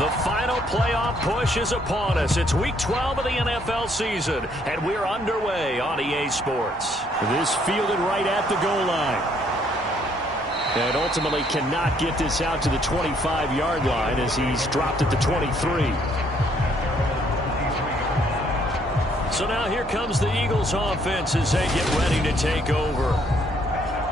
The final playoff push is upon us. It's Week 12 of the NFL season, and we're underway on EA Sports. This fielded right at the goal line. And ultimately cannot get this out to the 25-yard line as he's dropped at the 23. So now here comes the Eagles offense as they get ready to take over.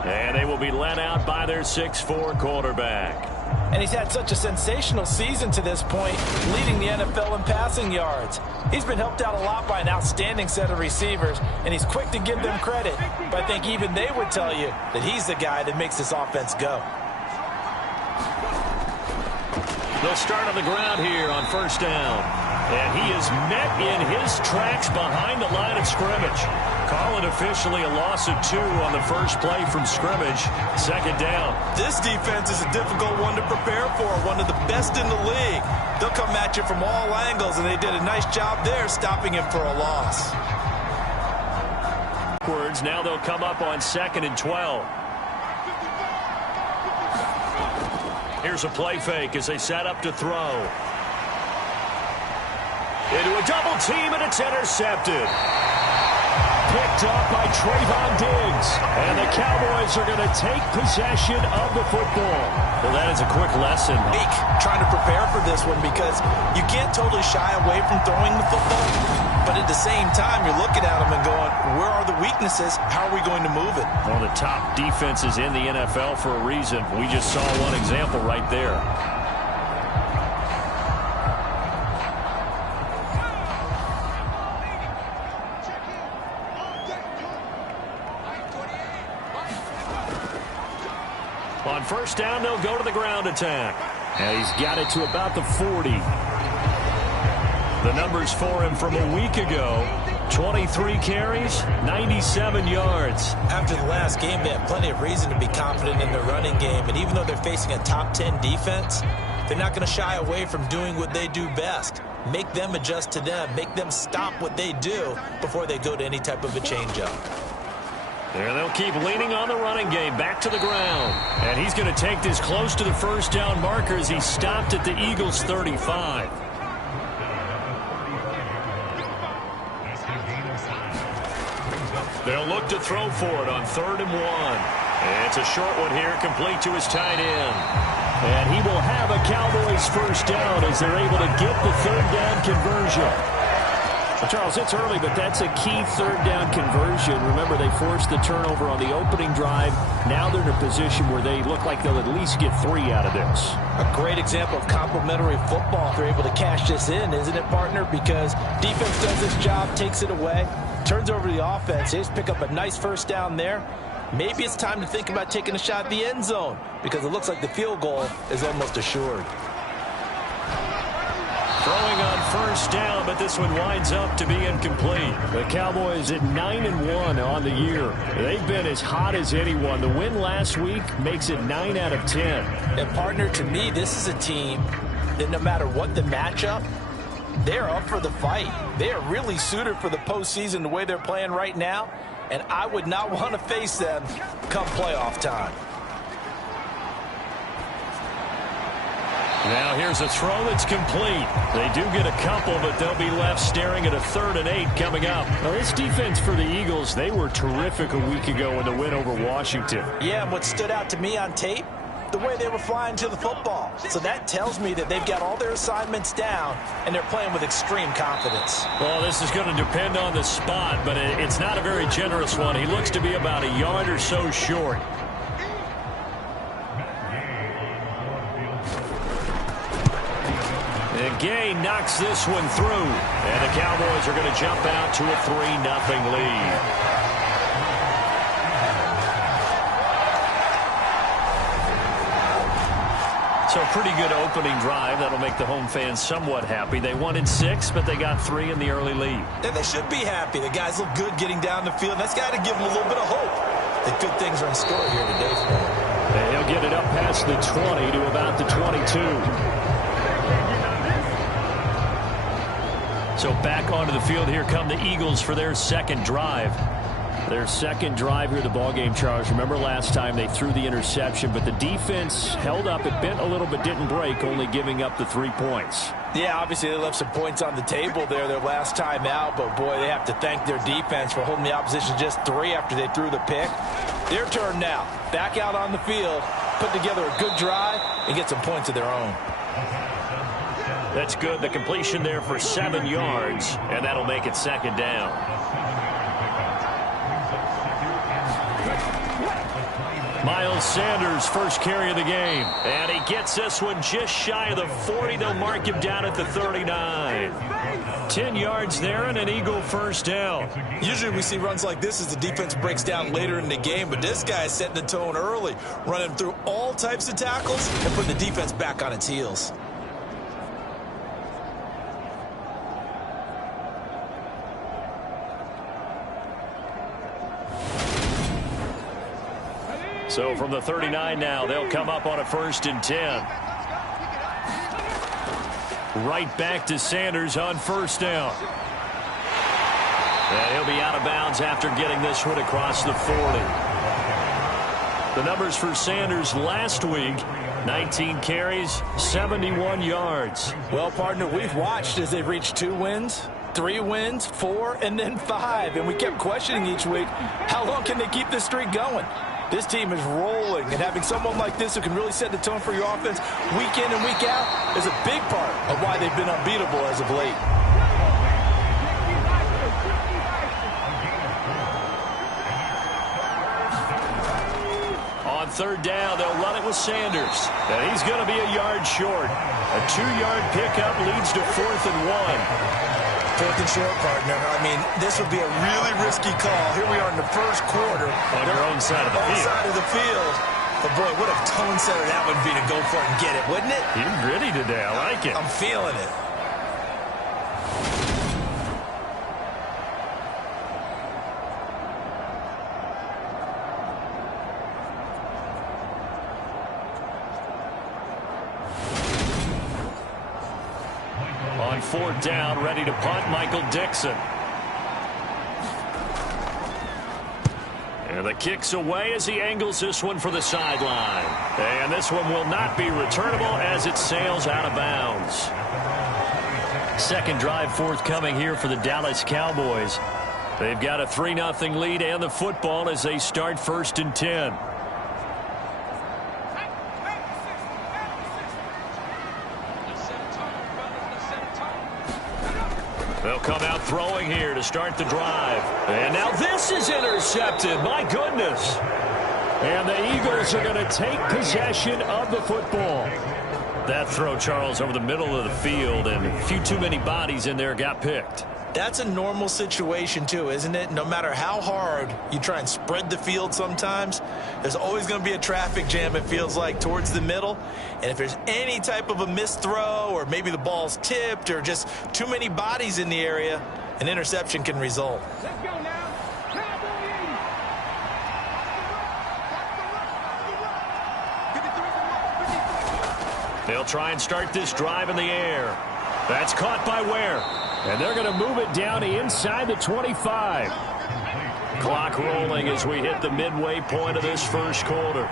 And they will be led out by their 6'4" quarterback. And he's had such a sensational season to this point, leading the NFL in passing yards. He's been helped out a lot by an outstanding set of receivers, and he's quick to give them credit. But I think even they would tell you that he's the guy that makes this offense go. They'll start on the ground here on first down. And he is met in his tracks behind the line of scrimmage. Call it officially a loss of 2 on the first play from scrimmage. Second down. This defense is a difficult one to prepare for, one of the best in the league. They'll come at you from all angles, and they did a nice job there stopping him for a loss. Now they'll come up on 2nd and 12. Here's a play fake as they set up to throw. Into a double team, and it's intercepted. Picked up by Trayvon Diggs. And the Cowboys are going to take possession of the football. Well, that is a quick lesson. Trying to prepare for this one because you can't totally shy away from throwing the football. But at the same time, you're looking at them and going, where are the weaknesses? How are we going to move it? One of the top defenses in the NFL for a reason. We just saw one example right there. On first down, they'll go to the ground attack. And he's got it to about the 40. The numbers for him from a week ago: 23 carries, 97 yards. After the last game, they have plenty of reason to be confident in their running game. And even though they're facing a top 10 defense, they're not going to shy away from doing what they do best. Make them adjust to them. Make them stop what they do before they go to any type of a changeup. There they'll keep leaning on the running game, back to the ground. And he's going to take this close to the first down marker as he stopped at the Eagles' 35. They'll look to throw for it on 3rd and 1. And it's a short one here, complete to his tight end. And he will have a Cowboys first down as they're able to get the 3rd down conversion. Well, Charles, it's early, but that's a key 3rd down conversion. Remember, they forced the turnover on the opening drive. Now they're in a position where they look like they'll at least get 3 out of this. A great example of complementary football. They're able to cash this in, isn't it, partner? Because defense does this job, takes it away, turns over to the offense. They just pick up a nice first down there. Maybe it's time to think about taking a shot at the end zone because it looks like the field goal is almost assured. Throwing on first down, but this one winds up to be incomplete. The Cowboys at 9-1 on the year. They've been as hot as anyone. The win last week makes it 9 out of 10. And, partner, to me, this is a team that no matter what the matchup, they're up for the fight. They are really suited for the postseason the way they're playing right now, and I would not want to face them come playoff time. Now here's a throw that's complete. They do get a couple, but they'll be left staring at a 3rd and 8 coming up. Now, this defense for the Eagles, they were terrific a week ago in the win over Washington. Yeah, and what stood out to me on tape, the way they were flying to the football. So that tells me that they've got all their assignments down, and they're playing with extreme confidence. Well, this is going to depend on the spot, but it's not a very generous one. He looks to be about a yard or so short. And Gay knocks this one through. And the Cowboys are going to jump out to a 3-0 lead. So pretty good opening drive. That'll make the home fans somewhat happy. They wanted 6, but they got 3 in the early lead. And they should be happy. The guys look good getting down the field. That's got to give them a little bit of hope that good things are in store here today for them. And he'll get it up past the 20 to about the 22. So back onto the field, here come the Eagles for their second drive. Their second drive here of the ballgame, Charles. Remember last time they threw the interception, but the defense held up. It bent a little but didn't break, only giving up the 3 points. Yeah, obviously they left some points on the table there their last time out, but boy, they have to thank their defense for holding the opposition just 3 after they threw the pick. Their turn now. Back out on the field, put together a good drive, and get some points of their own. That's good. The completion there for 7 yards, and that'll make it second down. Miles Sanders, first carry of the game. And he gets this one just shy of the 40. They'll mark him down at the 39. 10 yards there and an Eagle first down. Usually we see runs like this as the defense breaks down later in the game, but this guy is setting the tone early, running through all types of tackles and putting the defense back on its heels. So from the 39 now, they'll come up on a 1st and 10. Right back to Sanders on 1st down. And he'll be out of bounds after getting this one across the 40. The numbers for Sanders last week, 19 carries, 71 yards. Well, partner, we've watched as they've reached 2 wins, 3 wins, 4, and then 5. And we kept questioning each week, how long can they keep this streak going? This team is rolling, and having someone like this who can really set the tone for your offense week in and week out is a big part of why they've been unbeatable as of late. On 3rd down, they'll run it with Sanders. And he's going to be a yard short. A 2-yard pickup leads to 4th and 1. 4th and short, partner. I mean, this would be a really risky call. Here we are in the 1st quarter. On your own side of the field. Side of the field. But, boy, what a tone setter that would be to go for it and get it, wouldn't it? You're gritty today. I like it. I'm feeling it. On 4th down, ready to punt, Michael Dixon. And the kick's away as he angles this one for the sideline. And this one will not be returnable as it sails out of bounds. Second drive forthcoming here for the Dallas Cowboys. They've got a 3-0 lead and the football as they start 1st and 10. They'll come out throwing here to start the drive. And now this is intercepted. My goodness. And the Eagles are going to take possession of the football. That throw, Charles, over the middle of the field, and a few too many bodies in there got picked. That's a normal situation, too, isn't it? No matter how hard you try and spread the field sometimes, there's always going to be a traffic jam, it feels like, towards the middle. And if there's any type of a missed throw or maybe the ball's tipped or just too many bodies in the area, an interception can result. Let's go now. They'll try and start this drive in the air. That's caught by Ware. And they're going to move it down inside the 25. Clock rolling as we hit the midway point of this 1st quarter.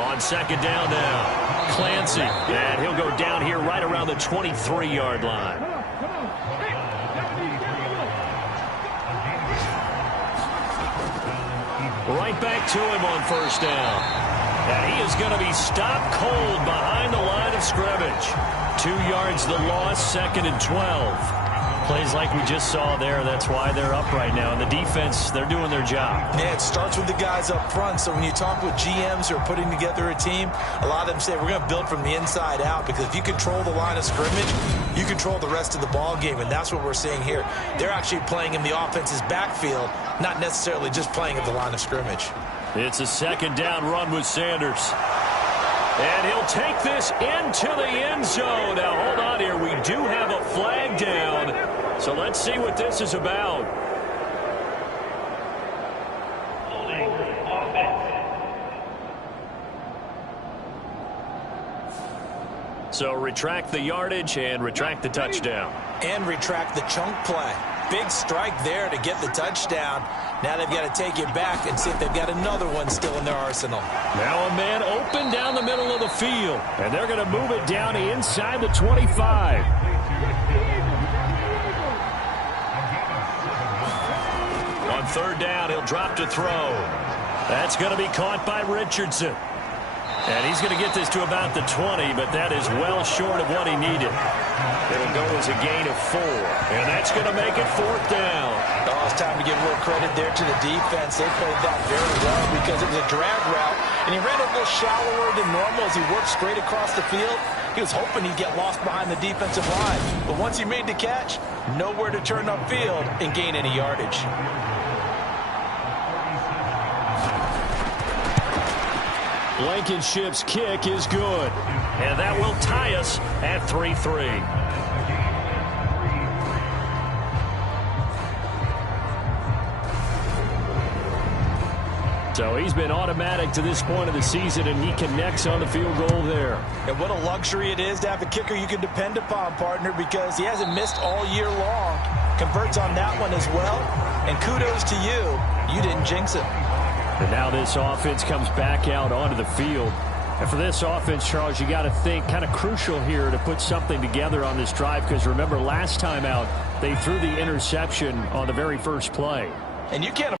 On 2nd down now, Clancy. And he'll go down here right around the 23-yard line. Right back to him on 1st down. And he is going to be stopped cold behind the line of scrimmage. 2 yards the loss, 2nd and 12. Plays like we just saw there. That's why they're up right now. And the defense, they're doing their job. Yeah, it starts with the guys up front. So when you talk with GMs who are putting together a team, a lot of them say we're going to build from the inside out, because if you control the line of scrimmage, you control the rest of the ball game. And that's what we're seeing here. They're actually playing in the offense's backfield, not necessarily just playing at the line of scrimmage. It's a 2nd down run with Sanders. And he'll take this into the end zone. Now, hold on here. We do have a flag down. So let's see what this is about. So retract the yardage and retract the touchdown. And retract the chunk play. big strike there to get the touchdown. Now they've got to take it back and see if they've got another one still in their arsenal. Now a man open down the middle of the field, and they're going to move it down inside the 25. On third down, he'll drop to throw. That's going to be caught by Richardson. And he's going to get this to about the 20, but that is well short of what he needed. It'll go as a gain of 4, and that's going to make it fourth down. Oh, it's time to give a little credit there to the defense. They played that very well because it was a drag route, and he ran a little shallower than normal as he worked straight across the field. He was hoping he'd get lost behind the defensive line, but once he made the catch, nowhere to turn upfield and gain any yardage. Blankenship's kick is good. And that will tie us at 3-3. So he's been automatic to this point of the season, and he connects on the field goal there. And what a luxury it is to have a kicker you can depend upon, partner, because he hasn't missed all year long. Converts on that one as well. And kudos to you. You didn't jinx him. And now this offense comes back out onto the field. And for this offense, Charles, you got to think kind of crucial here to put something together on this drive, because remember last time out, they threw the interception on the very first play. And you can't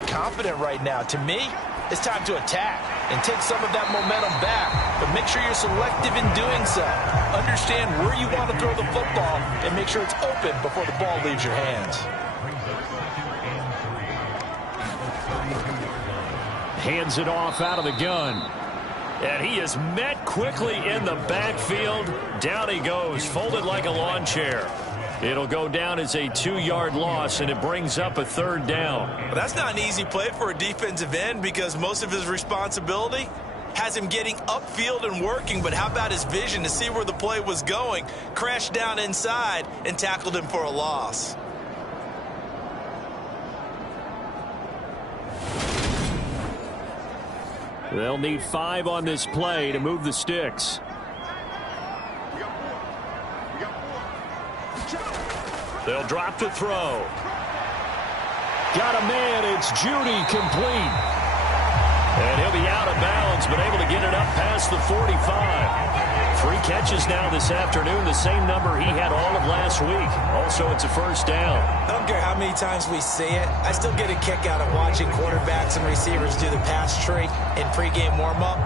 confident right now. To me, it's time to attack and take some of that momentum back, but make sure you're selective in doing so. Understand where you want to throw the football and make sure it's open before the ball leaves your hands. Hands it off out of the gun. And he is met quickly in the backfield. Down he goes, folded like a lawn chair. It'll go down as a 2-yard loss, and it brings up a third down. Well, that's not an easy play for a defensive end because most of his responsibility has him getting upfield and working, but how about his vision to see where the play was going, crashed down inside, and tackled him for a loss. They'll need 5 on this play to move the sticks. They'll drop to throw. Got a man. It's Judy, complete. And he'll be out of bounds, but able to get it up past the 45. 3 catches now this afternoon, the same number he had all of last week. Also, it's a first down. I don't care how many times we see it. I still get a kick out of watching quarterbacks and receivers do the pass tree in pregame warm-up.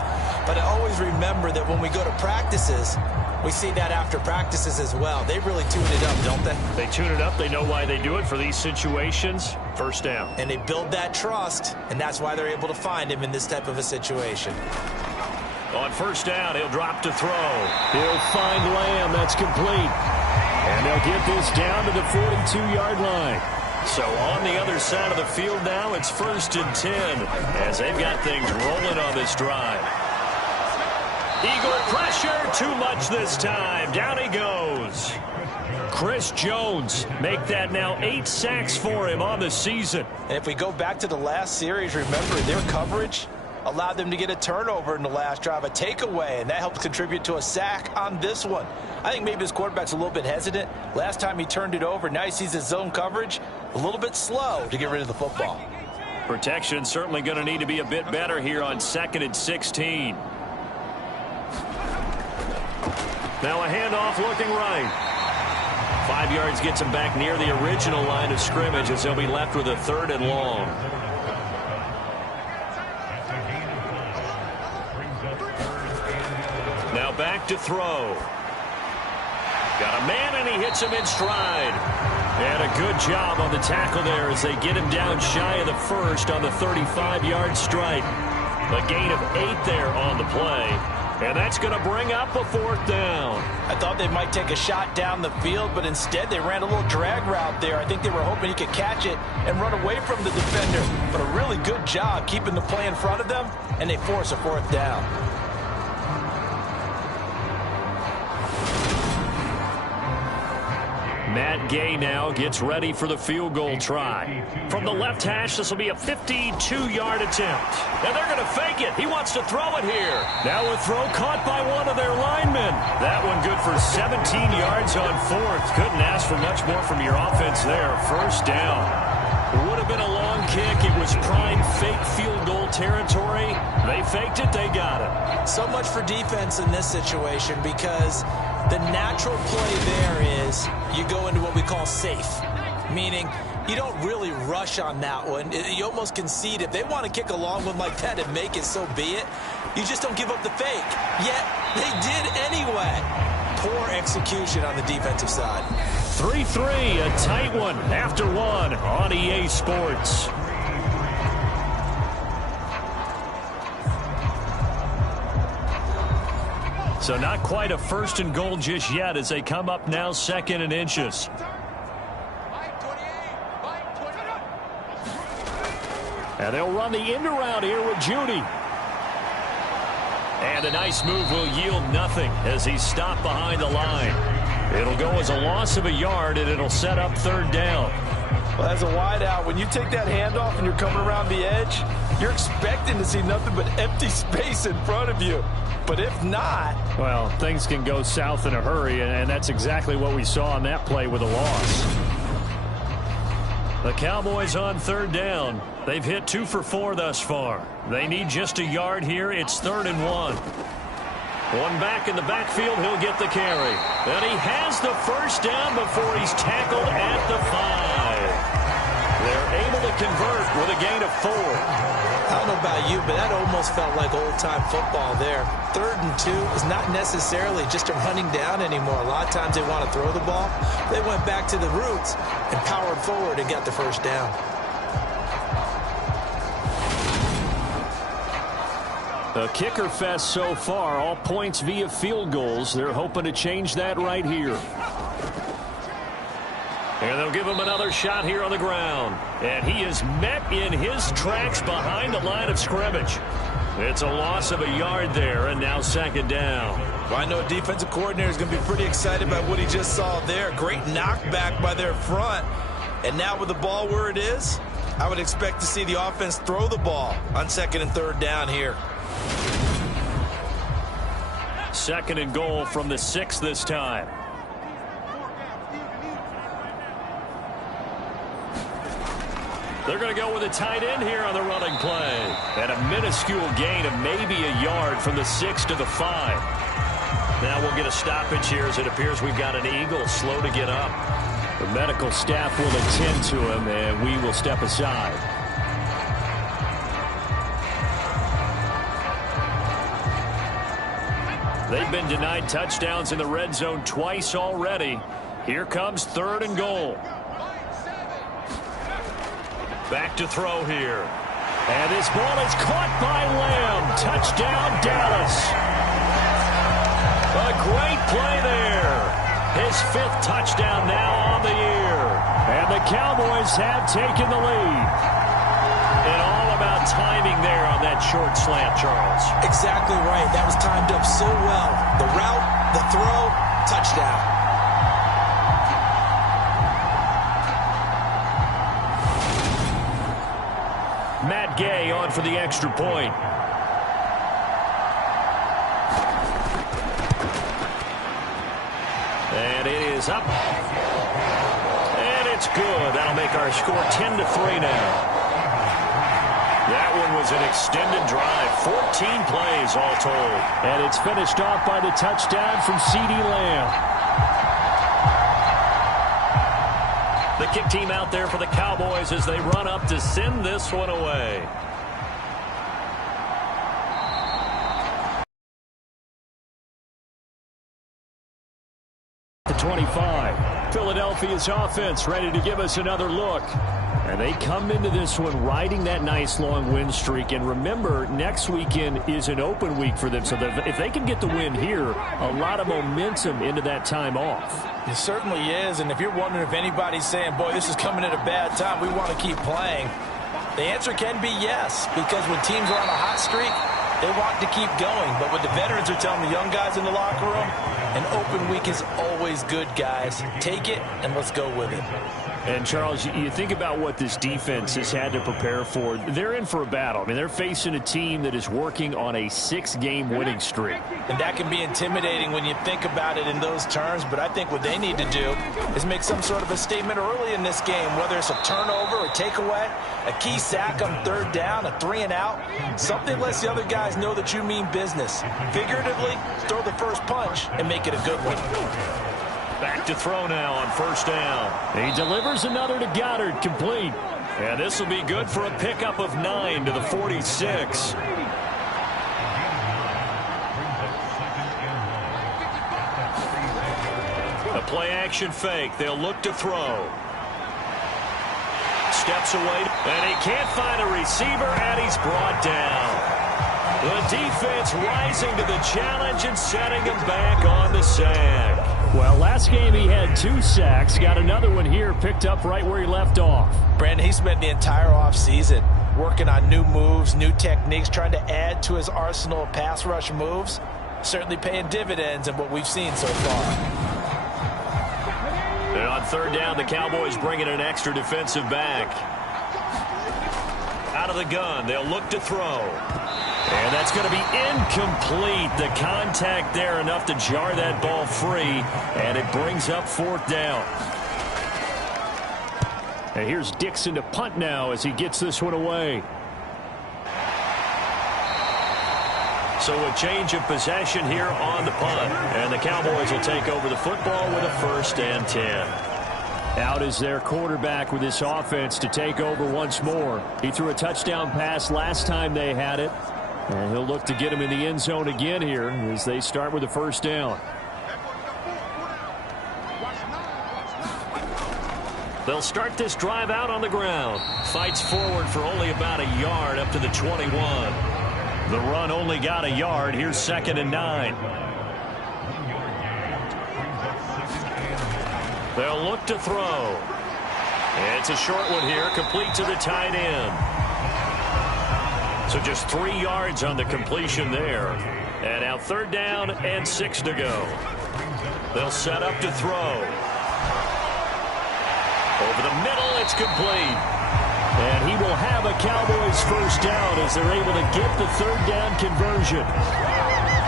But I always remember that when we go to practices, we see that after practices as well. They really tune it up, don't they? They tune it up. They know why they do it for these situations. First down. And they build that trust, and that's why they're able to find him in this type of a situation. On first down, he'll drop to throw. He'll find Lamb. That's complete. And they'll get this down to the 42-yard line. So on the other side of the field now, it's 1st and 10 as they've got things rolling on this drive. Eagle pressure, too much this time. Down he goes. Chris Jones, make that now 8 sacks for him on the season. And if we go back to the last series, remember their coverage allowed them to get a turnover in the last drive, a takeaway, and that helped contribute to a sack on this one. I think maybe his quarterback's a little bit hesitant. Last time he turned it over, now he sees his zone coverage a little bit slow to get rid of the football. Protection certainly going to need to be a bit better here on 2nd and 16. Now a handoff looking right. 5 yards gets him back near the original line of scrimmage as they'll be left with a 3rd and long. Now back to throw. Got a man and he hits him in stride. And a good job on the tackle there as they get him down shy of the 1st on the 35-yard strike. A gain of 8 there on the play. And that's going to bring up a 4th down. I thought they might take a shot down the field, but instead they ran a little drag route there. I think they were hoping he could catch it and run away from the defender. But a really good job keeping the play in front of them, and they force a 4th down. Matt Gay now gets ready for the field goal try. From the left hash, this will be a 52-yard attempt. And they're going to fake it. He wants to throw it here. Now a throw caught by one of their linemen. That one good for 17 yards on fourth. Couldn't ask for much more from your offense there. First down. Would have been a long kick. It was prime fake field goal territory. They faked it. They got it. So much for defense in this situation, because the natural play there is you go into what we call safe, meaning you don't really rush on that one. You almost concede. If they want to kick a long one like that and make it, so be it. You just don't give up the fake. Yet they did anyway. Poor execution on the defensive side. 3-3, a tight one after one on EA Sports. So not quite a first and goal just yet as they come up now second and inches. And they'll run the end around here with Judy. And a nice move will yield nothing as he's stopped behind the line. It'll go as a loss of a yard, and it'll set up third down. Well, as a wideout, when you take that handoff and you're coming around the edge, you're expecting to see nothing but empty space in front of you. But if not... well, things can go south in a hurry, and that's exactly what we saw on that play with a loss. The Cowboys on third down. They've hit 2 for 4 thus far. They need just a yard here. It's 3rd and 1. One back in the backfield. He'll get the carry. And he has the first down before he's tackled at the 5. They're able to convert with a gain of 4. I don't know about you, but that almost felt like old-time football there. 3rd and 2 is not necessarily just a running down anymore. A lot of times they want to throw the ball. They went back to the roots and powered forward and got the first down. A kicker fest so far, all points via field goals. They're hoping to change that right here. And they'll give him another shot here on the ground. And he is met in his tracks behind the line of scrimmage. It's a loss of a yard there, and now second down. Well, I know a defensive coordinator is going to be pretty excited about what he just saw there. Great knockback by their front. And now with the ball where it is, I would expect to see the offense throw the ball on 2nd and 3rd down here. 2nd and goal from the 6 this time. They're going to go with a tight end here on the running play. And a minuscule gain of maybe a yard from the 6 to the 5. Now we'll get a stoppage here as it appears we've got an Eagle slow to get up. The medical staff will attend to him, and we will step aside. They've been denied touchdowns in the red zone twice already. Here comes 3rd and goal. Back to throw here. And this ball is caught by Lamb. Touchdown, Dallas. A great play there. His 5th touchdown now on the year. And the Cowboys have taken the lead. And all about timing there on that short slant, Charles. Exactly right. That was timed up so well. The route, the throw, touchdown. Matt Gay on for the extra point. And it is up. And it's good. That'll make our score 10-3 now. That one was an extended drive. 14 plays all told. And it's finished off by the touchdown from CeeDee Lamb. The kick team out there for the Cowboys as they run up to send this one away. To 25. Philadelphia's offense ready to give us another look. And they come into this one riding that nice long win streak. And remember, next weekend is an open week for them. So if they can get the win here, a lot of momentum into that time off. It certainly is. And if you're wondering if anybody's saying, boy, this is coming at a bad time, we want to keep playing, the answer can be yes. Because when teams are on a hot streak, they want to keep going. But what the veterans are telling the young guys in the locker room, an open week is always always good, guys. Take it and let's go with it. And, Charles, you think about what this defense has had to prepare for. They're in for a battle. I mean, they're facing a team that is working on a 6-game winning streak. And that can be intimidating when you think about it in those terms, but I think what they need to do is make some sort of a statement early in this game, whether it's a turnover, a takeaway, a key sack on third down, a 3-and-out, something lets the other guys know that you mean business. Figuratively, throw the first punch and make it a good one. Back to throw now on first down. He delivers another to Goddard, complete. And this will be good for a pickup of 9 to the 46. A play-action fake. They'll look to throw. Steps away, and he can't find a receiver, and he's brought down. The defense rising to the challenge and setting him back on the sack. Well, last game he had 2 sacks. Got another one here, picked up right where he left off. Brandon, he spent the entire offseason working on new moves, new techniques, trying to add to his arsenal of pass rush moves. Certainly paying dividends in what we've seen so far. And on third down, the Cowboys bring in an extra defensive back. Out of the gun, they'll look to throw. And that's going to be incomplete. The contact there enough to jar that ball free, and it brings up fourth down. And here's Dixon to punt now as he gets this one away. So a change of possession here on the punt, and the Cowboys will take over the football with a 1st and 10. Out is their quarterback with this offense to take over once more. He threw a touchdown pass last time they had it. And he'll look to get him in the end zone again here as they start with a 1st down. They'll start this drive out on the ground. Fights forward for only about a yard up to the 21. The run only got a yard. Here's 2nd and 9. They'll look to throw. It's a short one here, complete to the tight end. So just 3 yards on the completion there. And now 3rd down and 6 to go. They'll set up to throw. Over the middle, it's complete. And he will have a Cowboys 1st down as they're able to get the 3rd down conversion.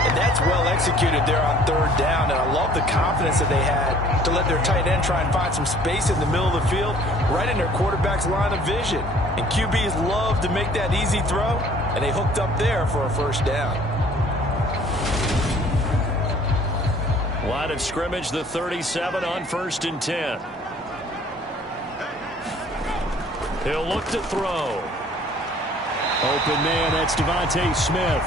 And that's well executed there on 3rd down, and I love the confidence that they had to let their tight end try and find some space in the middle of the field, right in their quarterback's line of vision. And QBs love to make that easy throw, and they hooked up there for a 1st down. Line of scrimmage, the 37 on 1st and 10. He'll look to throw. Open man, that's Devontae Smith.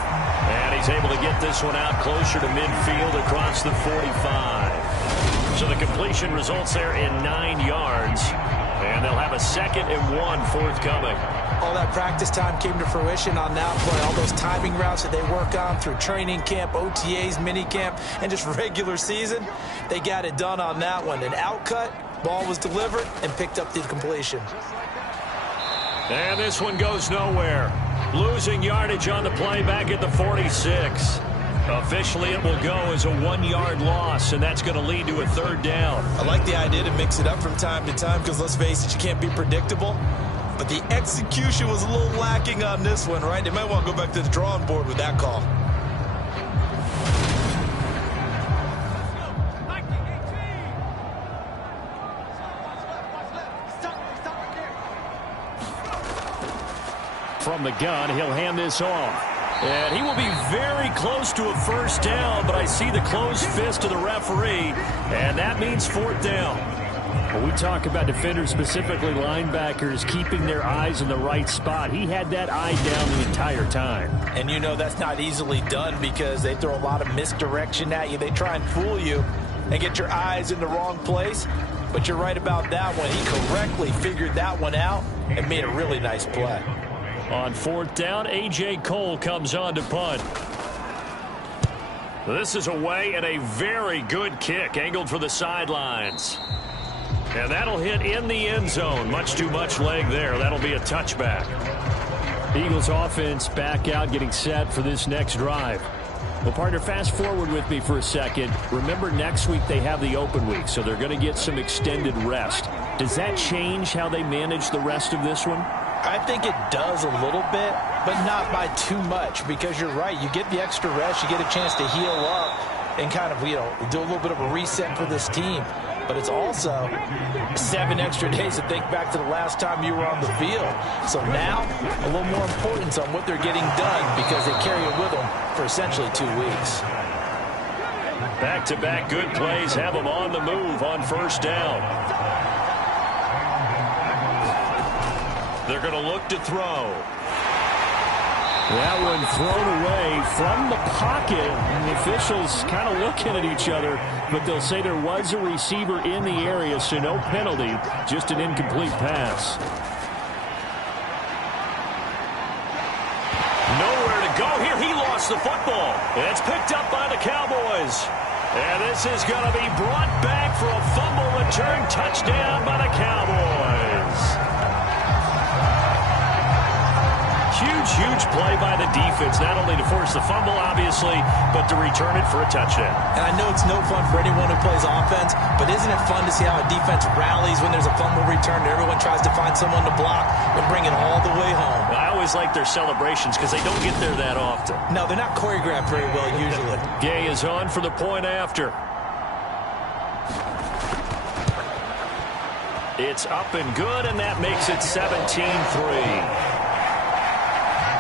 And he's able to get this one out closer to midfield across the 45. So the completion results there in 9 yards. And they'll have a 2nd and 1 forthcoming. All that practice time came to fruition on that play. All those timing routes that they work on through training camp, OTAs, mini camp, and just regular season, they got it done on that one. An outcut, ball was delivered, and picked up the completion. And this one goes nowhere. Losing yardage on the play back at the 46. Officially, it will go as a 1-yard loss, and that's going to lead to a 3rd down. I like the idea to mix it up from time to time because, let's face it, you can't be predictable. But the execution was a little lacking on this one, right? They might want to go back to the drawing board with that call. From the gun, he'll hand this off. And he will be very close to a 1st down, but I see the closed fist of the referee, and that means 4th down. When we talk about defenders, specifically linebackers, keeping their eyes in the right spot, he had that eye down the entire time. And you know that's not easily done because they throw a lot of misdirection at you. They try and fool you and get your eyes in the wrong place. But you're right about that one. He correctly figured that one out and made a really nice play. On 4th down, A.J. Cole comes on to punt. This is away and a very good kick, angled for the sidelines. And that'll hit in the end zone. Much too much leg there. That'll be a touchback. Eagles offense back out, getting set for this next drive. Well, partner, fast forward with me for a second. Remember, next week they have the open week, so they're going to get some extended rest. Does that change how they manage the rest of this one? I think it does a little bit, but not by too much, because you're right. You get the extra rest, you get a chance to heal up and kind of, do a little bit of a reset for this team. But it's also 7 extra days to think back to the last time you were on the field. So now, a little more importance on what they're getting done because they carry it with them for essentially 2 weeks. Back-to-back good plays have them on the move on first down. They're going to look to throw. That one thrown away from the pocket. And the officials kind of looking at each other, but they'll say there was a receiver in the area, so no penalty, just an incomplete pass. Nowhere to go here. He lost the football. It's picked up by the Cowboys. And this is going to be brought back for a fumble return touchdown by the Cowboys. Huge play by the defense, not only to force the fumble, obviously, but to return it for a touchdown. And I know it's no fun for anyone who plays offense, but isn't it fun to see how a defense rallies when there's a fumble return and everyone tries to find someone to block and bring it all the way home? I always like their celebrations because they don't get there that often. No, they're not choreographed very well usually. Gay is on for the point after. It's up and good, and that makes it 17-3.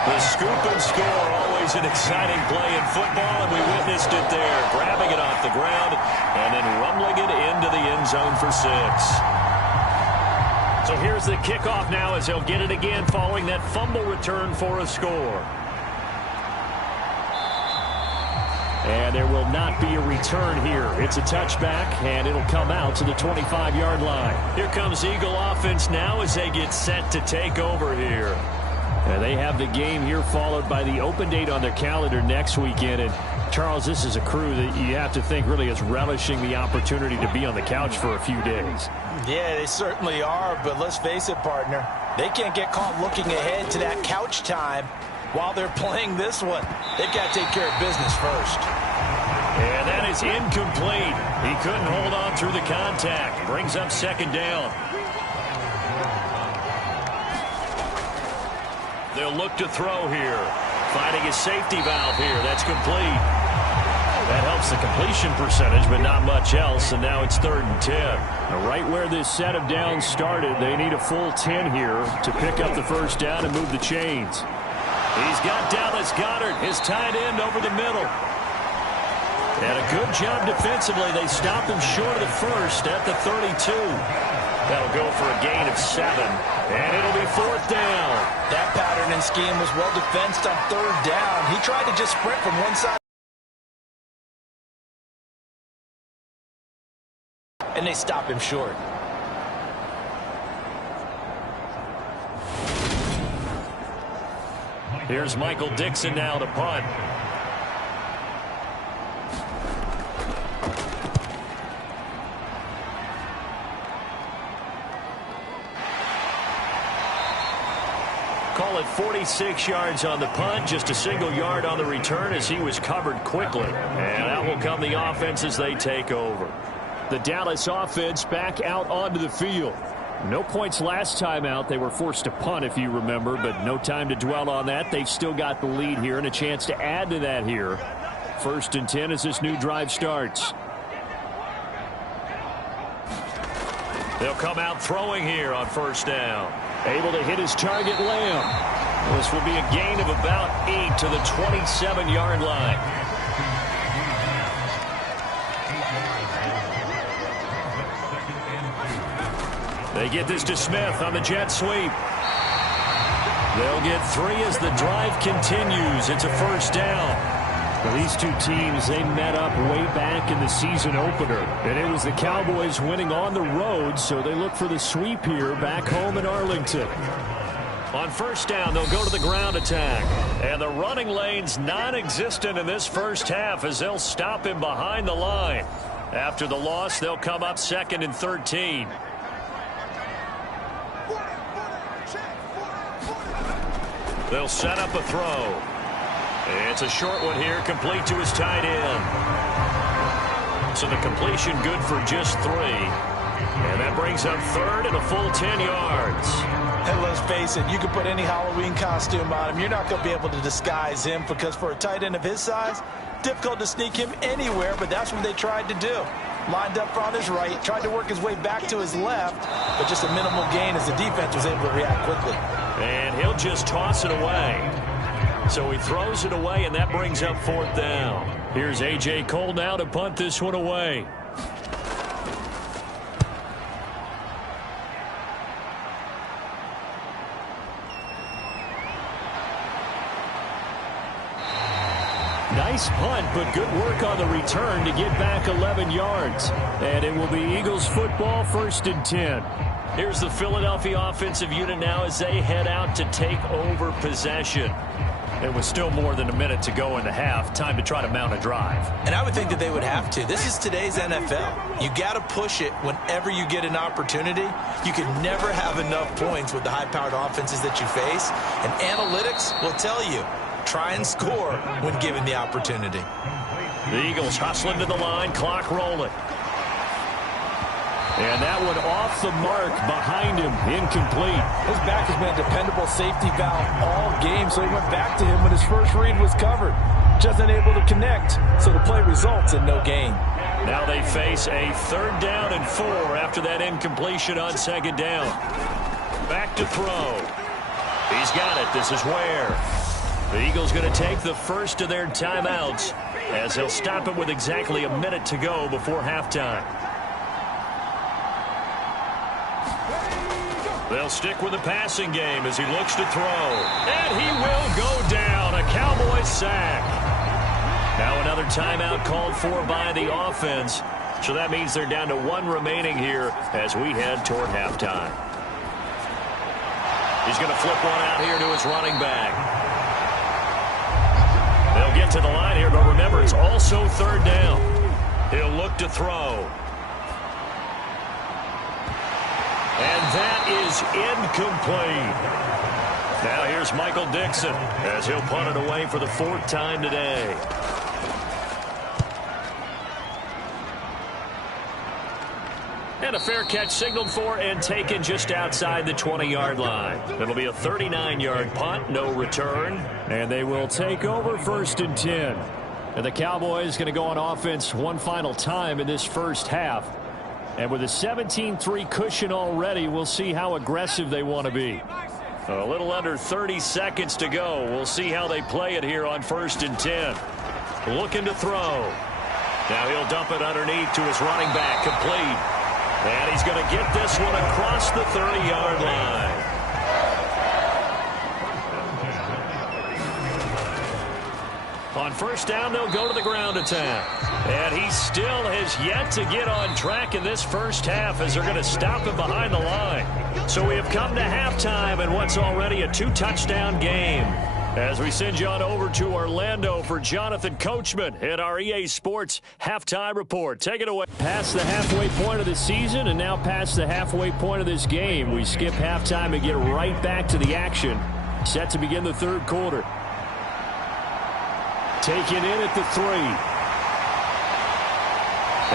The scoop and score, always an exciting play in football, and we witnessed it there, grabbing it off the ground and then rumbling it into the end zone for 6. So here's the kickoff now as they'll get it again following that fumble return for a score. And there will not be a return here. It's a touchback, and it'll come out to the 25-yard line. Here comes Eagle offense now as they get set to take over here. And they have the game here followed by the open date on their calendar next weekend. And, Charles, this is a crew that you have to think really is relishing the opportunity to be on the couch for a few days. Yeah, they certainly are. But let's face it, partner, they can't get caught looking ahead to that couch time while they're playing this one. They've got to take care of business first. And that is incomplete. He couldn't hold on through the contact. Brings up second down. They'll look to throw here. Finding a safety valve here. That's complete. That helps the completion percentage, but not much else. And now it's 3rd and 10. Now, right where this set of downs started, they need a full 10 here to pick up the first down and move the chains. He's got Dallas Goedert, his tight end, over the middle. And a good job defensively. They stop him short of the first at the 32. That'll go for a gain of 7. And it'll be 4th down. That pattern and scheme was well defensed on 3rd down. He tried to just sprint from one side. And they stop him short. Here's Michael Dixon now to punt. Call it 46 yards on the punt, just a single yard on the return as he was covered quickly. And out will come the offense as they take over. The Dallas offense back out onto the field. No points last time out. They were forced to punt, if you remember, but no time to dwell on that. They've still got the lead here and a chance to add to that here. 1st and 10 as this new drive starts. They'll come out throwing here on 1st down. Able to hit his target, Lamb. This will be a gain of about 8 to the 27-yard line. They get this to Smith on the jet sweep. They'll get 3 as the drive continues. It's a 1st down. Well, these two teams, they met up way back in the season opener. And it was the Cowboys winning on the road, so they look for the sweep here back home in Arlington. On 1st down, they'll go to the ground attack. And the running lane's non-existent in this first half as they'll stop him behind the line. After the loss, they'll come up 2nd and 13. They'll set up a throw. It's a short one here, complete to his tight end. So the completion good for just 3. And that brings up third and a full 10 yards. And let's face it, you can put any Halloween costume on him. You're not going to be able to disguise him because for a tight end of his size, difficult to sneak him anywhere, but that's what they tried to do. Lined up on his right, tried to work his way back to his left, but just a minimal gain as the defense was able to react quickly. And he'll just toss it away. So he throws it away, and that brings up 4th down. Here's A.J. Cole now to punt this one away. Nice punt, but good work on the return to get back 11 yards. And it will be Eagles football, 1st and 10. Here's the Philadelphia offensive unit now as they head out to take over possession. It was still more than a minute to go in the half. Time to try to mount a drive. And I would think that they would have to. This is today's NFL. You got to push it whenever you get an opportunity. You can never have enough points with the high-powered offenses that you face. And analytics will tell you, try and score when given the opportunity. The Eagles hustling to the line, clock rolling. And that one off the mark behind him, incomplete. His back has been a dependable safety valve all game, so he went back to him when his first read was covered. Just unable to connect, so the play results in no gain. Now they face a 3rd down and 4 after that incompletion on 2nd down. Back to throw. He's got it. This is Ware. The Eagles going to take the first of their timeouts as they'll stop it with exactly a minute to go before halftime. They'll stick with the passing game as he looks to throw. And he will go down. A Cowboys sack. Now another timeout called for by the offense. So that means they're down to 1 remaining here as we head toward halftime. He's going to flip one out here to his running back. They'll get to the line here, but remember, it's also 3rd down. He'll look to throw. And that is incomplete. Now here's Michael Dixon as he'll punt it away for the 4th time today. And a fair catch signaled for and taken just outside the 20-yard line. It'll be a 39-yard punt, no return. And they will take over 1st and 10. And the Cowboys going to go on offense one final time in this first half. And with a 17-3 cushion already, we'll see how aggressive they want to be. A little under 30 seconds to go. We'll see how they play it here on 1st and 10. Looking to throw. Now he'll dump it underneath to his running back, complete. And he's going to get this one across the 30-yard line. On 1st down, they'll go to the ground attack. And he still has yet to get on track in this first half as they're going to stop him behind the line. So we have come to halftime in what's already a 2-touchdown game. As we send you on over to Orlando for Jonathan Coachman at our EA Sports Halftime Report. Take it away. Past the halfway point of the season and now past the halfway point of this game. We skip halftime and get right back to the action. Set to begin the 3rd quarter. Taken in at the 3.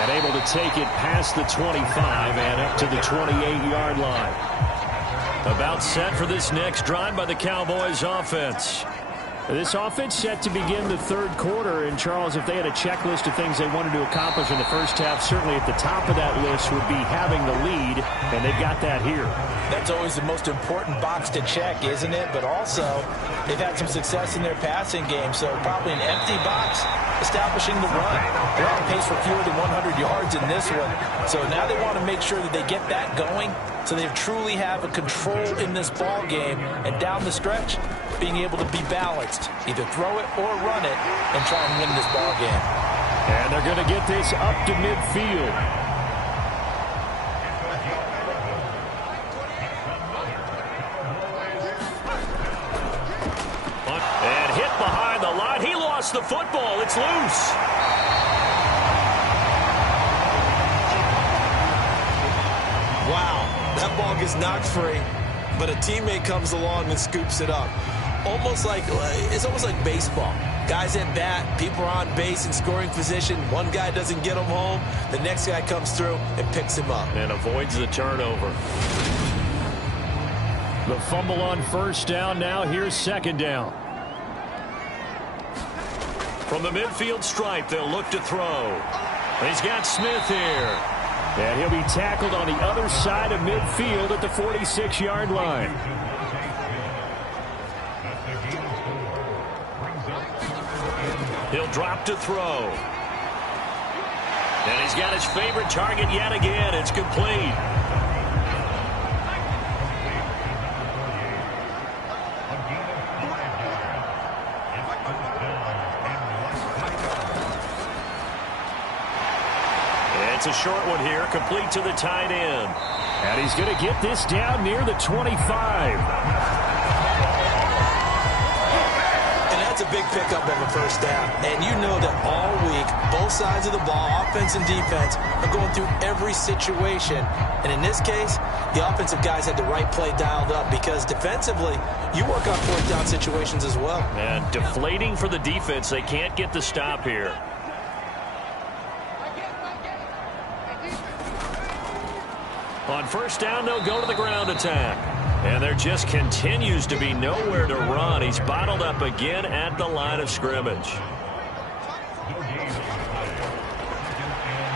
And able to take it past the 25 and up to the 28-yard line. About set for this next drive by the Cowboys offense. This offense set to begin the 3rd quarter. And, Charles, if they had a checklist of things they wanted to accomplish in the first half, certainly at the top of that list would be having the lead, and they've got that here. That's always the most important box to check, isn't it? But also, they've had some success in their passing game, so probably an empty box establishing the run. They're on pace for fewer than 100 yards in this one. So now they want to make sure that they get that going so they truly have a control in this ball game. And down the stretch, being able to be balanced, either throw it or run it, and try and win this ball game. And they're going to get this up to midfield. And hit behind the line. He lost the football. It's loose. Wow, that ball gets knocked free, but a teammate comes along and scoops it up. it's almost like baseball. Guys at bat, people are on base in scoring position. One guy doesn't get him home. The next guy comes through and picks him up. And avoids the turnover. The fumble on first down. Now here's second down. From the midfield stripe, they'll look to throw. He's got Smith here. And he'll be tackled on the other side of midfield at the 46-yard line. He'll drop to throw. And he's got his favorite target yet again. It's complete. It's a short one here, complete to the tight end. And he's going to get this down near the 25. That's a big pickup of a first down. And you know that all week, both sides of the ball, offense and defense, are going through every situation. And in this case, the offensive guys had the right play dialed up because defensively, you work on fourth down situations as well. And deflating for the defense. They can't get the stop here. On first down, they'll go to the ground attack. And there just continues to be nowhere to run. He's bottled up again at the line of scrimmage.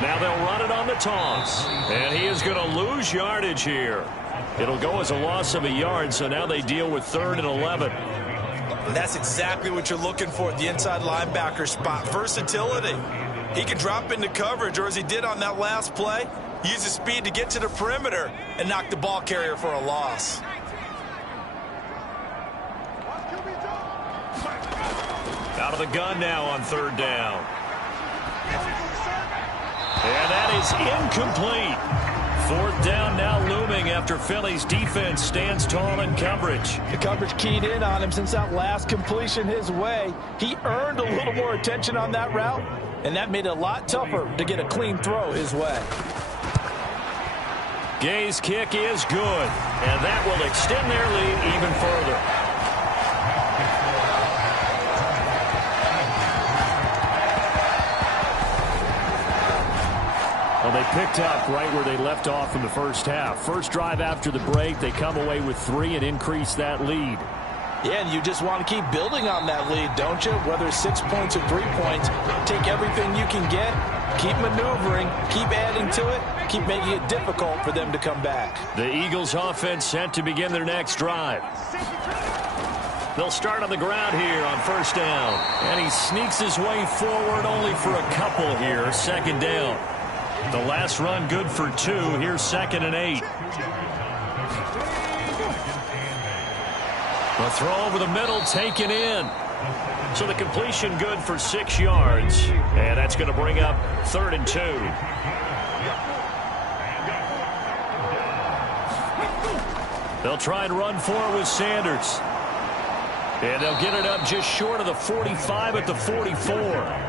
Now they'll run it on the toss. And he is going to lose yardage here. It'll go as a loss of a yard, so now they deal with 3rd and 11. And that's exactly what you're looking for at the inside linebacker spot. Versatility. He can drop into coverage, or as he did on that last play, use his speed to get to the perimeter and knock the ball carrier for a loss. Out of the gun now on 3rd down. And that is incomplete. 4th down now looming after Philly's defense stands tall in coverage. The coverage keyed in on him since that last completion his way. He earned a little more attention on that route, and that made it a lot tougher to get a clean throw his way. Gay's kick is good, and that will extend their lead even further. Well, they picked up right where they left off in the first half. First drive after the break, they come away with 3 and increase that lead. Yeah, and you just want to keep building on that lead, don't you? Whether it's 6 points or 3 points, take everything you can get, keep maneuvering, keep adding to it, keep making it difficult for them to come back. The Eagles offense set to begin their next drive. They'll start on the ground here on first down. And he sneaks his way forward only for a couple here, second down. The last run good for 2. Here's 2nd and 8. The throw over the middle taken in. So the completion good for 6 yards. And that's going to bring up 3rd and 2. They'll try and run for it with Sanders. And they'll get it up just short of the 45 at the 44.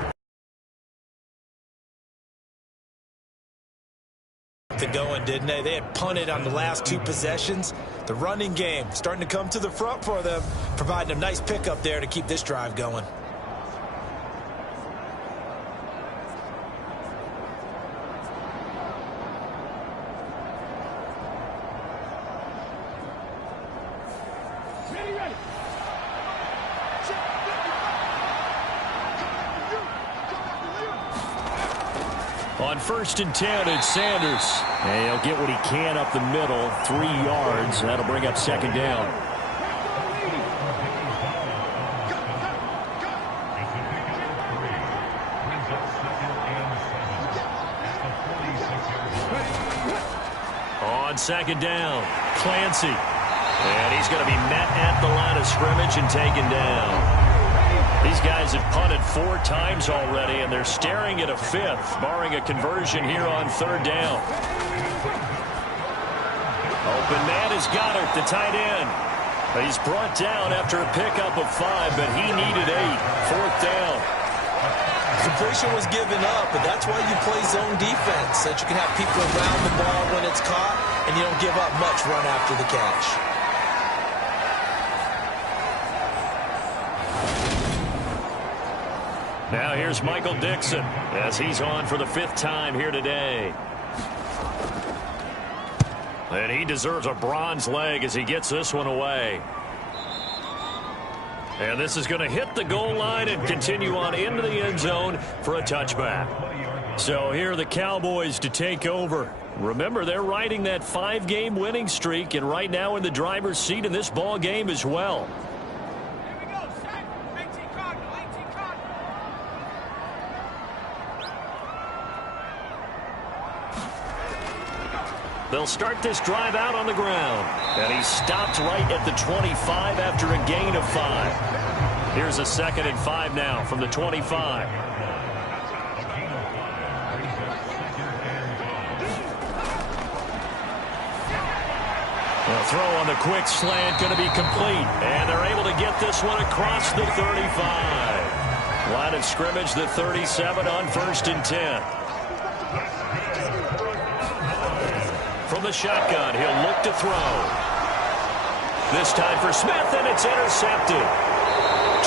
Going, didn't they? They had punted on the last 2 possessions. The running game starting to come to the front for them, providing a nice pickup there to keep this drive going. On 1st and 10, it's Sanders. And he'll get what he can up the middle, 3 yards. That'll bring up 2nd down. On 2nd down, Clancy. And he's going to be met at the line of scrimmage and taken down. These guys have punted 4 times already, and they're staring at a 5th, barring a conversion here on 3rd down. Open man is Goddard, the tight end. He's brought down after a pickup of 5, but he needed 8. 4th down. Completion was given up, but that's why you play zone defense, so that you can have people around the ball when it's caught, and you don't give up much run after the catch. Now here's Michael Dixon as he's on for the 5th time here today. And he deserves a bronze leg as he gets this one away. And this is going to hit the goal line and continue on into the end zone for a touchback. So here are the Cowboys to take over. Remember, they're riding that 5-game winning streak, and right now in the driver's seat in this ball game as well. They'll start this drive out on the ground. And he stopped right at the 25 after a gain of 5. Here's a 2nd and 5 now from the 25. The throw on the quick slant going to be complete. And they're able to get this one across the 35. Line of scrimmage, the 37 on 1st and 10. From the shotgun, he'll look to throw. This time for Smith, and it's intercepted.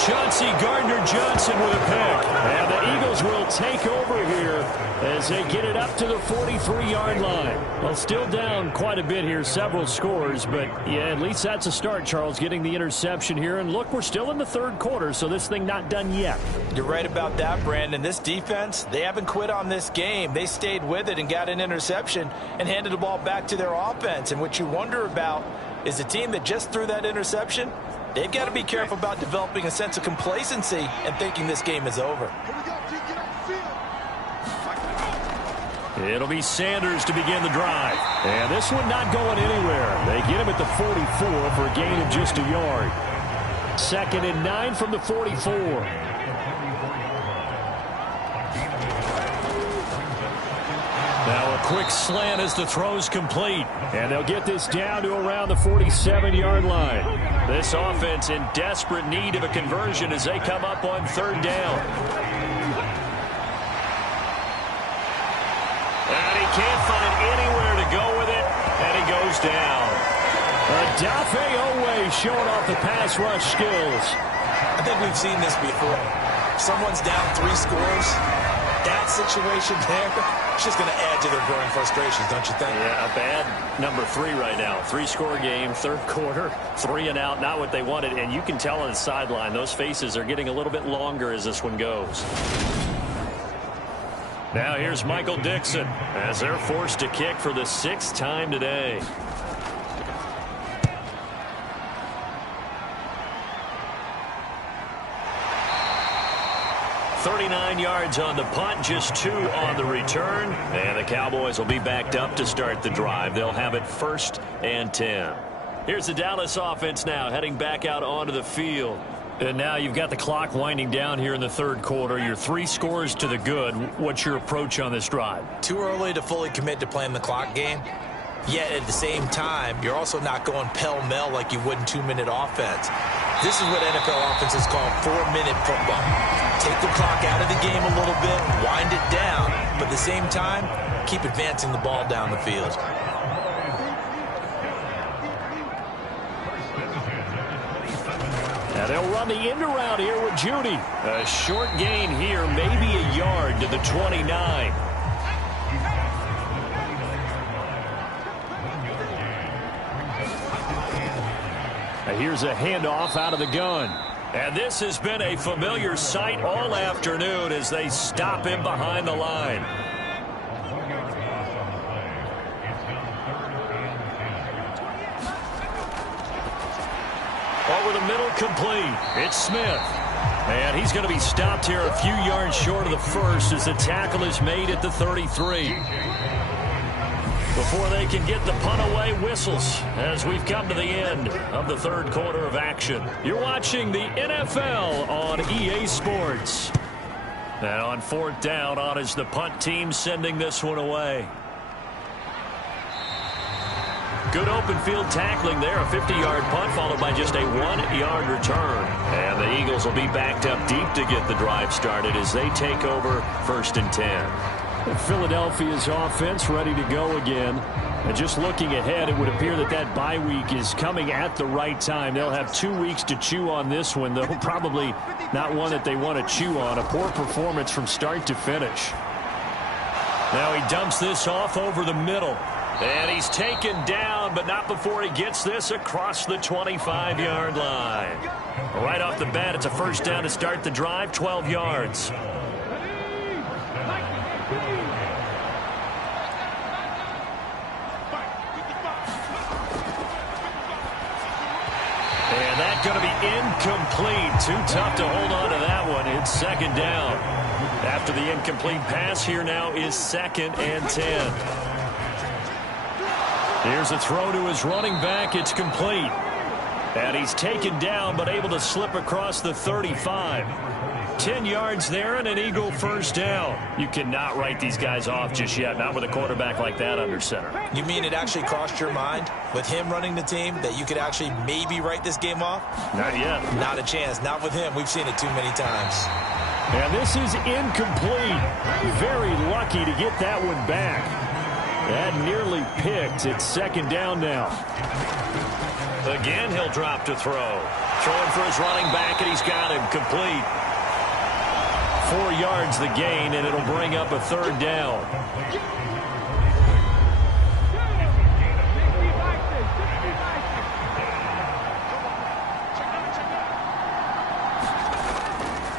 Chauncey Gardner-Johnson with a pick. And the Eagles will take over here as they get it up to the 43-yard line. Well, still down quite a bit here, several scores, but yeah, at least that's a start, Charles, getting the interception here. And look, we're still in the 3rd quarter, so this thing not done yet. You're right about that, Brandon. This defense, they haven't quit on this game. They stayed with it and got an interception and handed the ball back to their offense. And what you wonder about is the team that just threw that interception, they've got to be careful about developing a sense of complacency and thinking this game is over. It'll be Sanders to begin the drive. And this one not going anywhere. They get him at the 44 for a gain of just a yard. 2nd and 9 from the 44. Now a quick slant as the throw's complete. And they'll get this down to around the 47-yard line. This offense in desperate need of a conversion as they come up on 3rd down. And he can't find anywhere to go with it, and he goes down. Odafe Oweh showing off the pass rush skills. I think we've seen this before. Someone's down 3 scores. That situation there, it's just going to add to their growing frustrations, don't you think? Yeah, a bad number 3 right now. 3-score game, 3rd quarter, 3 and out, not what they wanted. And you can tell on the sideline, those faces are getting a little bit longer as this one goes. Now here's Michael Dixon as they're forced to kick for the 6th time today. $39 yards on the punt, just 2 on the return. And the Cowboys will be backed up to start the drive. They'll have it 1st and 10. Here's the Dallas offense now heading back out onto the field. And now you've got the clock winding down here in the 3rd quarter. You're 3 scores to the good. What's your approach on this drive? Too early to fully commit to playing the clock game. Yet at the same time, you're also not going pell-mell like you would in 2-minute offense. This is what NFL offenses call 4-minute football. Take the clock out of the game a little bit, wind it down, but at the same time, keep advancing the ball down the field. Now they'll run the end around here with Judy. A short gain here, maybe a yard to the 29. Now here's a handoff out of the gun. And this has been a familiar sight all afternoon as they stop him behind the line. Over the middle, complete. It's Smith. And he's going to be stopped here a few yards short of the first as the tackle is made at the 33. Before they can get the punt away, whistles as we've come to the end of the 3rd quarter of action. You're watching the NFL on EA Sports. And on 4th down, on is the punt team sending this one away. Good open field tackling there. A 50-yard punt followed by just a 1-yard return. And the Eagles will be backed up deep to get the drive started as they take over 1st and 10. Philadelphia's offense ready to go again. And just looking ahead, it would appear that that bye week is coming at the right time. They'll have 2 weeks to chew on this one, though probably not one that they want to chew on. A poor performance from start to finish. Now he dumps this off over the middle. And he's taken down, but not before he gets this across the 25-yard line. Right off the bat, it's a first down to start the drive, 12 yards. And that's going to be incomplete. Too tough to hold on to that one. It's second down. After the incomplete pass, here now is 2nd and 10. Here's a throw to his running back. It's complete. And he's taken down, but able to slip across the 35. 10 yards there and an Eagle first down. You cannot write these guys off just yet, not with a quarterback like that under center. You mean it actually crossed your mind with him running the team that you could actually maybe write this game off? Not yet. Not a chance. Not with him. We've seen it too many times. And this is incomplete. Very lucky to get that one back. That nearly picked. It's second down now. Again, he'll drop to throw. Throwing for his running back, and he's got him complete. 4 yards the gain, and it'll bring up a third down.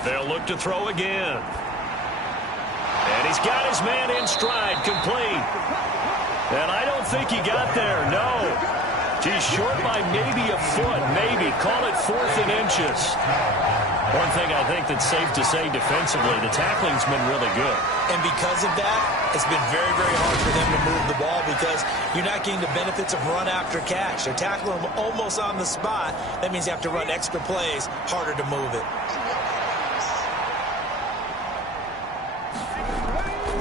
They'll look to throw again. And he's got his man in stride, complete. And I don't think he got there, no. He's short by maybe a foot, maybe. Call it 4th and inches. One thing I think that's safe to say defensively, the tackling's been really good. And because of that, it's been very, very hard for them to move the ball because you're not getting the benefits of run after catch. They're tackling them almost on the spot. That means you have to run extra plays, harder to move it.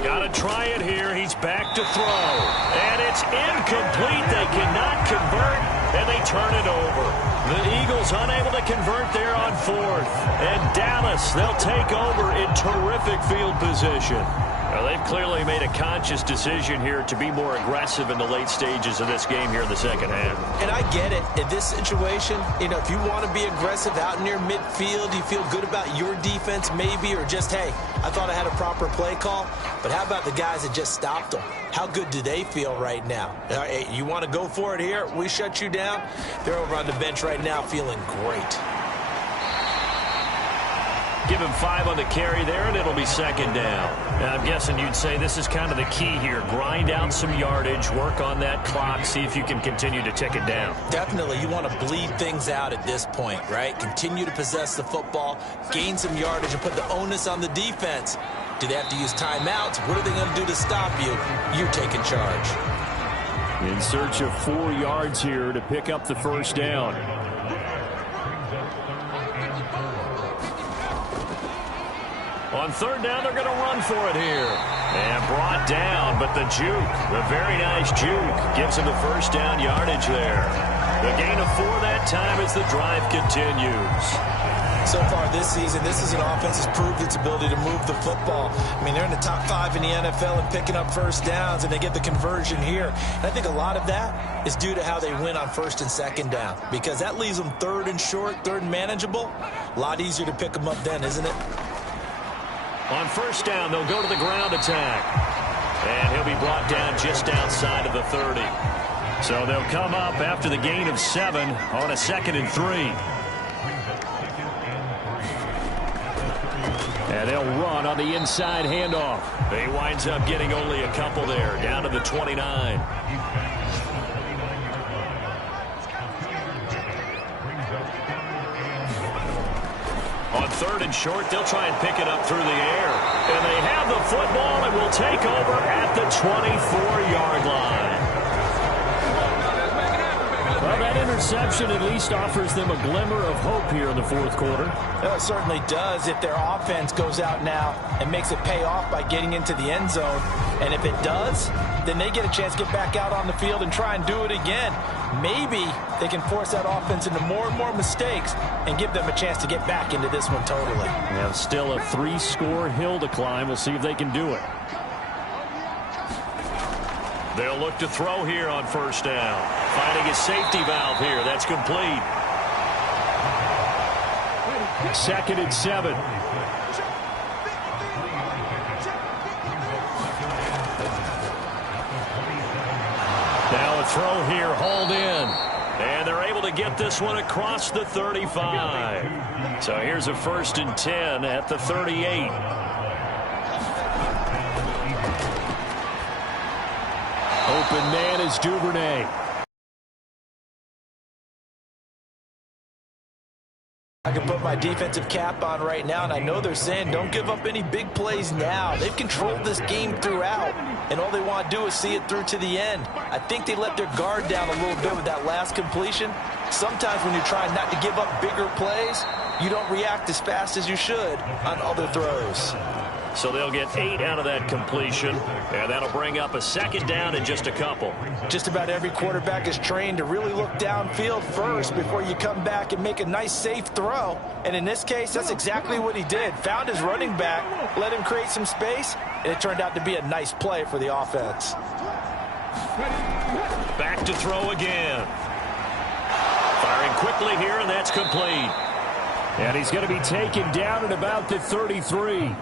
Got to try it here. He's back to throw. And it's incomplete. They cannot convert, and they turn it over. The Eagles unable to convert there on 4th. And Dallas, they'll take over in terrific field position. Now, they've clearly made a conscious decision here to be more aggressive in the late stages of this game here in the second half. And I get it. In this situation, you know, if you want to be aggressive out near midfield, you feel good about your defense maybe, or just, hey, I thought I had a proper play call. But how about the guys that just stopped them? How good do they feel right now? Hey, you want to go for it here? We shut you down? They're over on the bench right now feeling great. Give him 5 on the carry there, and it'll be second down. Now, I'm guessing you'd say this is kind of the key here. Grind out some yardage, work on that clock, see if you can continue to tick it down. Definitely. You want to bleed things out at this point, right? Continue to possess the football, gain some yardage, and put the onus on the defense. Do they have to use timeouts? What are they going to do to stop you? You're taking charge. In search of 4 yards here to pick up the first down. On third down, they're going to run for it here. And brought down, but the juke, the very nice juke, gives him the first down yardage there. The gain of 4 that time as the drive continues. So far this season, this is an offense that's proved its ability to move the football. I mean, they're in the top 5 in the NFL and picking up first downs, and they get the conversion here. And I think a lot of that is due to how they win on first and second down, because that leaves them 3rd and short, 3rd and manageable. A lot easier to pick them up then, isn't it? On first down, they'll go to the ground attack. And he'll be brought down just outside of the 30. So they'll come up after the gain of 7 on a 2nd and 3. And they'll run on the inside handoff. He winds up getting only a couple there, down to the 29. On 3rd and short, they'll try and pick it up through the air. And they have the football and will take over at the 24-yard line. Well, that interception at least offers them a glimmer of hope here in the 4th quarter. Well, it certainly does if their offense goes out now and makes it pay off by getting into the end zone. And if it does, then they get a chance to get back out on the field and try and do it again. Maybe they can force that offense into more and more mistakes and give them a chance to get back into this one totally. Yeah, still a 3-score hill to climb. We'll see if they can do it. They'll look to throw here on first down. Finding his safety valve here. That's complete. 2nd and 7. Now a throw here, hauled in. And they're able to get this one across the 35. So here's a 1st and 10 at the 38. Open man is Duvernay. I can put my defensive cap on right now, and I know they're saying don't give up any big plays now. They've controlled this game throughout, and all they want to do is see it through to the end. I think they let their guard down a little bit with that last completion. Sometimes when you're trying not to give up bigger plays, you don't react as fast as you should on other throws. So they'll get 8 out of that completion, and that'll bring up a 2nd down in just a couple. Just about every quarterback is trained to really look downfield first before you come back and make a nice, safe throw. And in this case, that's exactly what he did. Found his running back, let him create some space, and it turned out to be a nice play for the offense. Back to throw again. Firing quickly here, and that's complete. And he's going to be taken down at about the 33.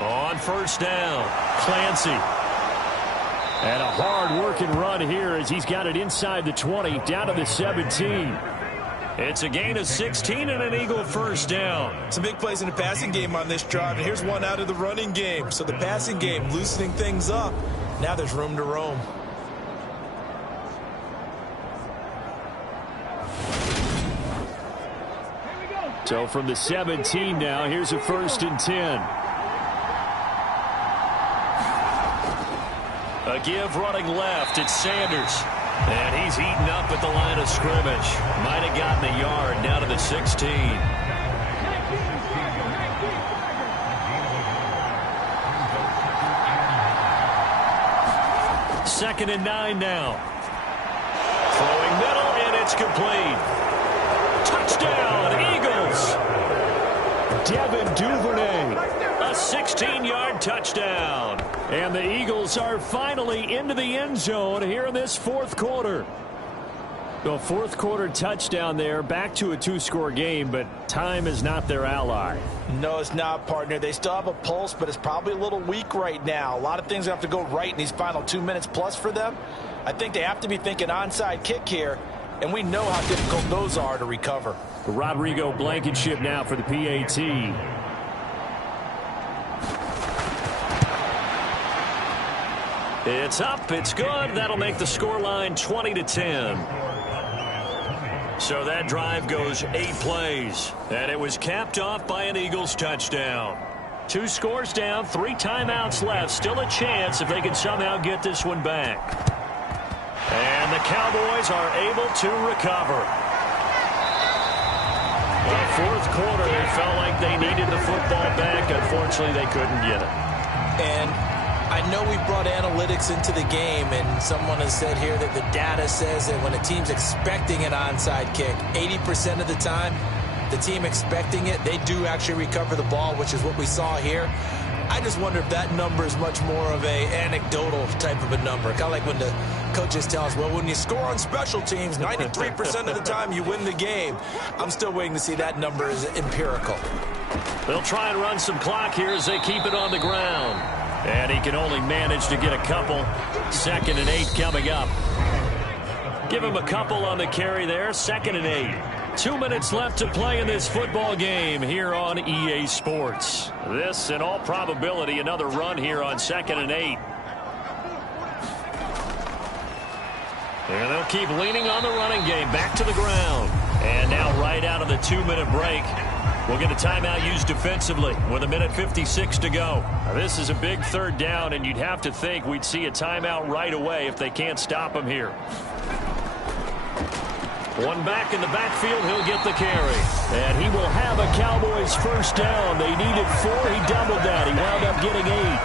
On first down, Clancy. And a hard-working run here as he's got it inside the 20, down to the 17. It's a gain of 16 and an Eagle 1st down. Some big plays in the passing game on this drive, and here's one out of the running game. So the passing game loosening things up. Now there's room to roam. So from the 17 now, here's a 1st and 10. A give running left. It's Sanders. And he's eaten up at the line of scrimmage. Might have gotten a yard down to the 16. 2nd and 9 now. Throwing middle, and it's complete. Touchdown, Eagles. Devin Duvernay. A 16-yard touchdown. And the Eagles are finally into the end zone here in this 4th quarter. The 4th quarter touchdown there, back to a 2-score game, but time is not their ally. No, it's not, partner. They still have a pulse, but it's probably a little weak right now. A lot of things have to go right in these final 2 minutes plus for them. I think they have to be thinking onside kick here, and we know how difficult those are to recover. Rodrigo Blankenship now for the PAT. It's up, it's good. That'll make the scoreline 20-10. So that drive goes 8 plays, and it was capped off by an Eagles touchdown. 2 scores down, 3 timeouts left. Still a chance if they can somehow get this one back. And the Cowboys are able to recover. The 4th quarter, they felt like they needed the football back. Unfortunately, they couldn't get it. And I know we brought analytics into the game, and someone has said here that the data says that when a team's expecting an onside kick, 80% of the time, the team expecting it, they do actually recover the ball, which is what we saw here. I just wonder if that number is much more of a anecdotal type of a number. Kind of like when the coaches tell us, well, when you score on special teams, 93% of the time you win the game. I'm still waiting to see that number is empirical. They'll try and run some clock here as they keep it on the ground. And he can only manage to get a couple. 2nd and 8 coming up. Give him a couple on the carry there. 2nd and 8. 2 minutes left to play in this football game here on EA Sports. This, in all probability, another run here on 2nd and 8. And they'll keep leaning on the running game. Back to the ground. And now right out of the 2-minute break, we'll get a timeout used defensively with 1:56 to go. Now, this is a big 3rd down, and you'd have to think we'd see a timeout right away if they can't stop him here. One back in the backfield, he'll get the carry. And he will have a Cowboys 1st down. They needed 4, he doubled that. He wound up getting 8.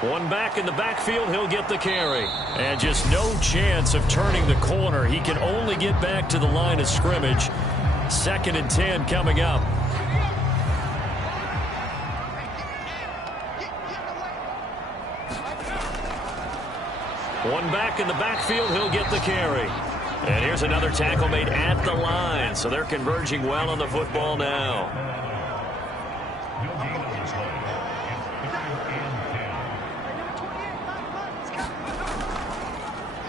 One back in the backfield, he'll get the carry. And just no chance of turning the corner. He can only get back to the line of scrimmage. 2nd and 10 coming up. One back in the backfield, he'll get the carry. And here's another tackle made at the line. So they're converging well on the football now.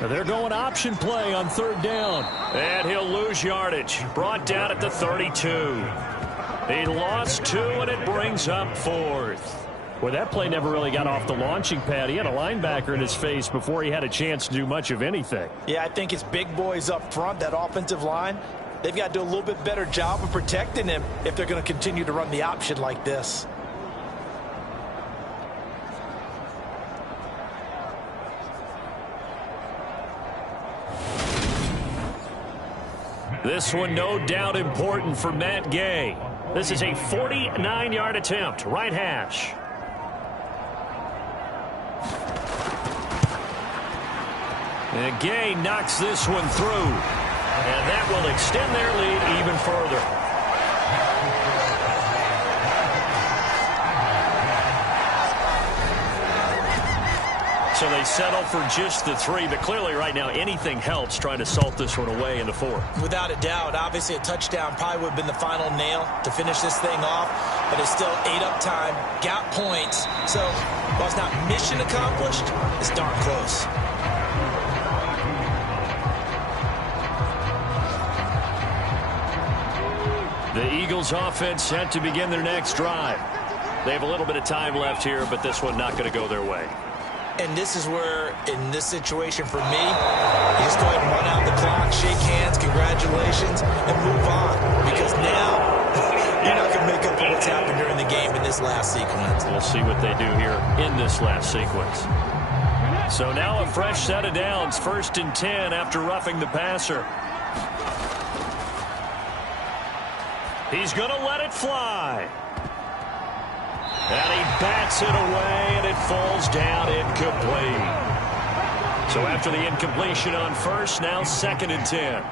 They're going option play on 3rd down. And he'll lose yardage. Brought down at the 32. He lost 2, and it brings up 4th. Well, that play never really got off the launching pad. He had a linebacker in his face before he had a chance to do much of anything. Yeah, I think it's big boys up front, that offensive line. They've got to do a little bit better job of protecting him if they're going to continue to run the option like this. This one no doubt important for Matt Gay. This is a 49-yard attempt, right hash. And Gay knocks this one through. And that will extend their lead even further. So they settle for just the 3, but clearly right now anything helps trying to salt this one away in the 4th. Without a doubt, obviously a touchdown probably would have been the final nail to finish this thing off, but it's still 8 up time, got points. So while it's not mission accomplished, it's darn close. The Eagles offense set to begin their next drive. They have a little bit of time left here, but this one not going to go their way. And this is where, in this situation for me, you just go ahead and run out the clock, shake hands, congratulations, and move on. Because now, you're not going to make up for what's happened during the game in this last sequence. We'll see what they do here in this last sequence. So now a fresh set of downs, 1st and 10 after roughing the passer. He's going to let it fly. And he bats it away, and it falls down incomplete. So after the incompletion on 1st, now 2nd and 10.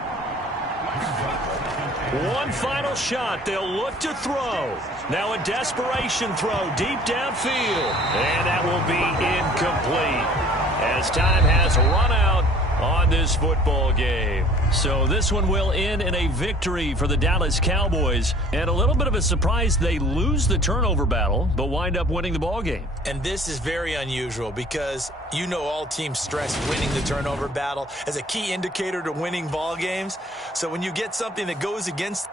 One final shot. They'll look to throw. Now a desperation throw deep downfield. And that will be incomplete as time has run out on this football game. So this one will end in a victory for the Dallas Cowboys. And a little bit of a surprise, they lose the turnover battle, but wind up winning the ball game. And this is very unusual because you know all teams stress winning the turnover battle as a key indicator to winning ball games. So when you get something that goes against